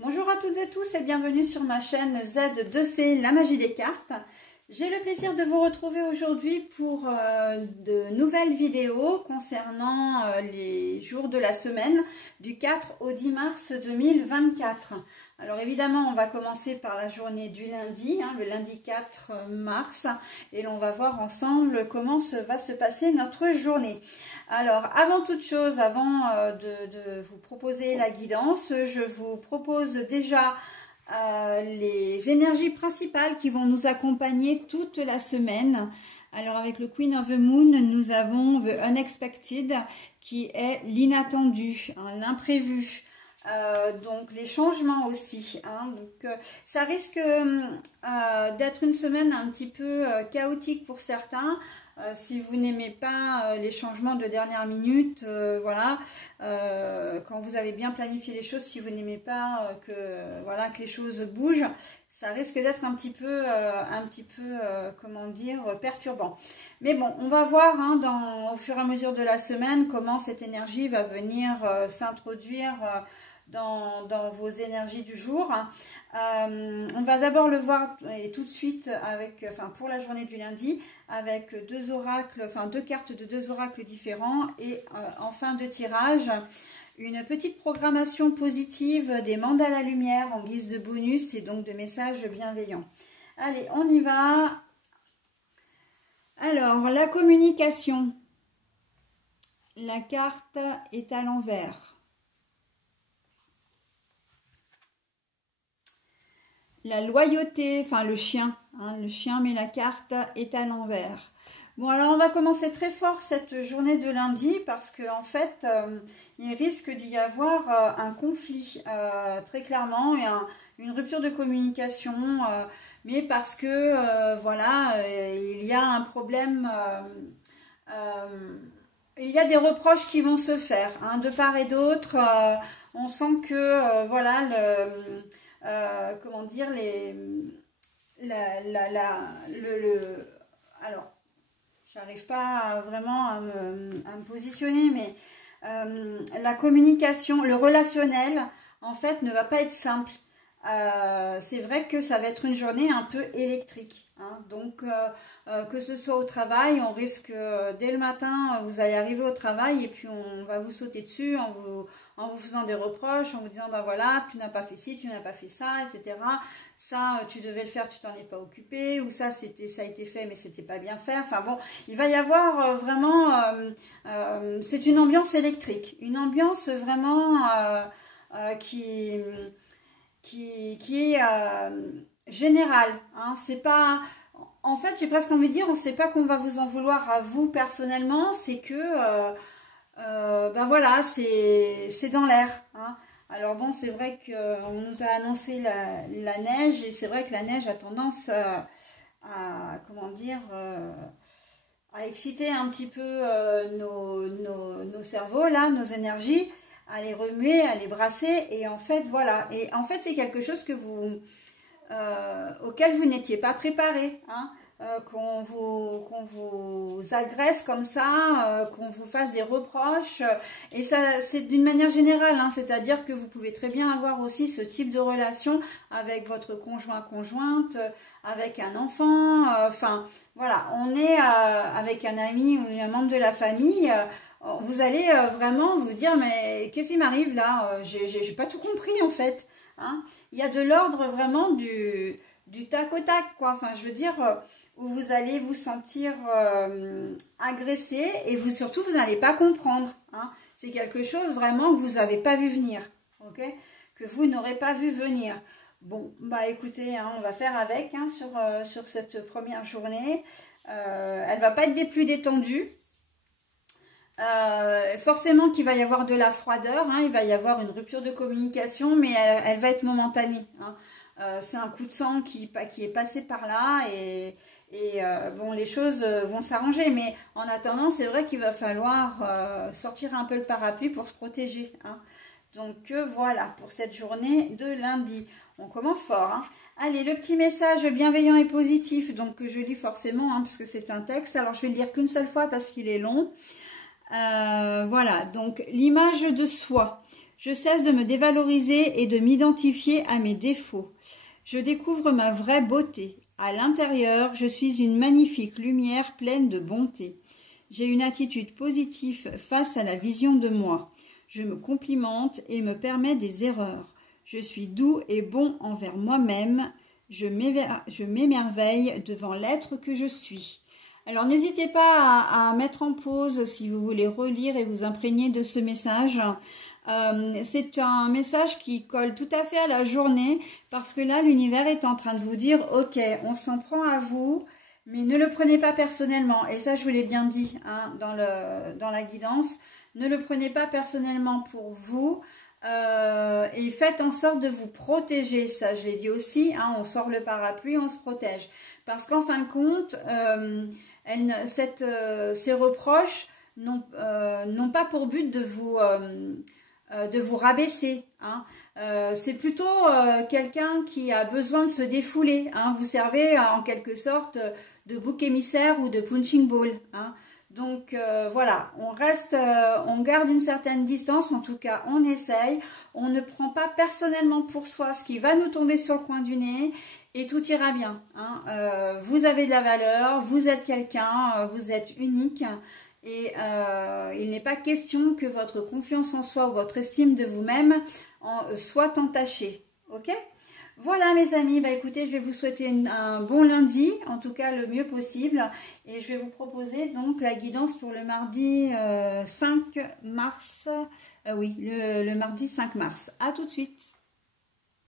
Bonjour à toutes et tous et bienvenue sur ma chaîne Z2C, la magie des cartes. J'ai le plaisir de vous retrouver aujourd'hui pour de nouvelles vidéos concernant les jours de la semaine du 4 au 10 mars 2024. Alors évidemment, on va commencer par la journée du lundi, le lundi 4 mars, et l'on va voir ensemble comment va se passer notre journée. Alors, avant toute chose, avant de vous proposer la guidance, je vous propose déjà les énergies principales qui vont nous accompagner toute la semaine. Alors, avec le Queen of the Moon, nous avons The Unexpected, qui est l'inattendu, l'imprévu. Donc les changements aussi, donc ça risque d'être une semaine un petit peu chaotique pour certains. Si vous n'aimez pas les changements de dernière minute, voilà, quand vous avez bien planifié les choses, si vous n'aimez pas que les choses bougent, ça risque d'être un petit peu comment dire, perturbant. Mais bon, on va voir au fur et à mesure de la semaine comment cette énergie va venir s'introduire dans vos énergies du jour. On va d'abord le voir et tout de suite avec, pour la journée du lundi, avec deux oracles, deux cartes de deux oracles différents et en fin de tirage, une petite programmation positive des mandats à la lumière en guise de bonus et donc de messages bienveillants. Allez, on y va. Alors, la communication. La carte est à l'envers. La loyauté, le chien, mais la carte est à l'envers. Bon, alors on va commencer très fort cette journée de lundi parce qu'en fait, il risque d'y avoir un conflit, très clairement, et une rupture de communication, mais parce que, il y a un problème, il y a des reproches qui vont se faire, de part et d'autre. On sent que, comment dire, alors, j'arrive pas vraiment à me positionner, mais la communication, le relationnel, en fait, ne va pas être simple. C'est vrai que ça va être une journée un peu électrique. Donc, que ce soit au travail, on risque, dès le matin, vous allez arriver au travail et puis on va vous sauter dessus en vous faisant des reproches, en vous disant, voilà, tu n'as pas fait ci, tu n'as pas fait ça, etc. Ça, tu devais le faire, tu t'en es pas occupé, ou ça a été fait, mais c'était pas bien fait. Enfin bon, il va y avoir vraiment, c'est une ambiance électrique, une ambiance vraiment qui est générale. C'est pas... En fait, j'ai presque envie de dire, on ne sait pas qu'on va vous en vouloir à vous personnellement, c'est que, c'est dans l'air. Alors bon, c'est vrai qu'on nous a annoncé la neige, et c'est vrai que la neige a tendance comment dire, à exciter un petit peu nos cerveaux, là, nos énergies, à les remuer, à les brasser, et en fait, voilà. Et en fait, c'est quelque chose que auquel vous n'étiez pas préparé, qu'on vous agresse comme ça, qu'on vous fasse des reproches, et ça c'est d'une manière générale, c'est-à-dire que vous pouvez très bien avoir aussi ce type de relation avec votre conjointe, avec un enfant, voilà, on est avec un ami ou un membre de la famille, vous allez vraiment vous dire, mais qu'est-ce qui m'arrive là, j'ai pas tout compris en fait. Il y a de l'ordre vraiment du tac au tac, quoi. Je veux dire, où vous allez vous sentir agressé et surtout, vous n'allez pas comprendre. C'est quelque chose vraiment que vous n'avez pas vu venir, ok? Que vous n'aurez pas vu venir. Bon, écoutez, on va faire avec sur cette première journée. Elle va pas être des plus détendues. Forcément qu'il va y avoir de la froideur, il va y avoir une rupture de communication, mais elle va être momentanée. C'est un coup de sang qui est passé par là, et bon, les choses vont s'arranger, mais en attendant, c'est vrai qu'il va falloir sortir un peu le parapluie pour se protéger. Donc voilà, pour cette journée de lundi. On commence fort. Allez, le petit message bienveillant et positif, donc que je lis forcément, parce que c'est un texte. Alors, je vais le lire qu'une seule fois parce qu'il est long. Voilà, donc l'image de soi. Je cesse de me dévaloriser et de m'identifier à mes défauts. Je découvre ma vraie beauté. À l'intérieur, je suis une magnifique lumière pleine de bonté. J'ai une attitude positive face à la vision de moi. Je me complimente et me permets des erreurs. Je suis doux et bon envers moi-même. Je m'émerveille devant l'être que je suis. Alors n'hésitez pas à mettre en pause si vous voulez relire et vous imprégner de ce message. C'est un message qui colle tout à fait à la journée parce que là l'univers est en train de vous dire ok, on s'en prend à vous, mais ne le prenez pas personnellement. Et ça je vous l'ai bien dit hein, dans la guidance, ne le prenez pas personnellement pour vous et faites en sorte de vous protéger. Ça je l'ai dit aussi, hein, on sort le parapluie, on se protège parce qu'en fin de compte ces reproches n'ont pas pour but de vous rabaisser. Hein. C'est plutôt quelqu'un qui a besoin de se défouler. Hein. Vous servez en quelque sorte de bouc émissaire ou de punching ball. Hein. Donc voilà, on garde une certaine distance, en tout cas on essaye. On ne prend pas personnellement pour soi ce qui va nous tomber sur le coin du nez et tout ira bien. Hein. Vous avez de la valeur, vous êtes quelqu'un, vous êtes unique. Et il n'est pas question que votre confiance en soi ou votre estime de vous-même soit entachée. Ok? Voilà mes amis, bah écoutez, je vais vous souhaiter un bon lundi, en tout cas le mieux possible. Et je vais vous proposer donc la guidance pour le mardi 5 mars. Oui, le mardi 5 mars. À tout de suite.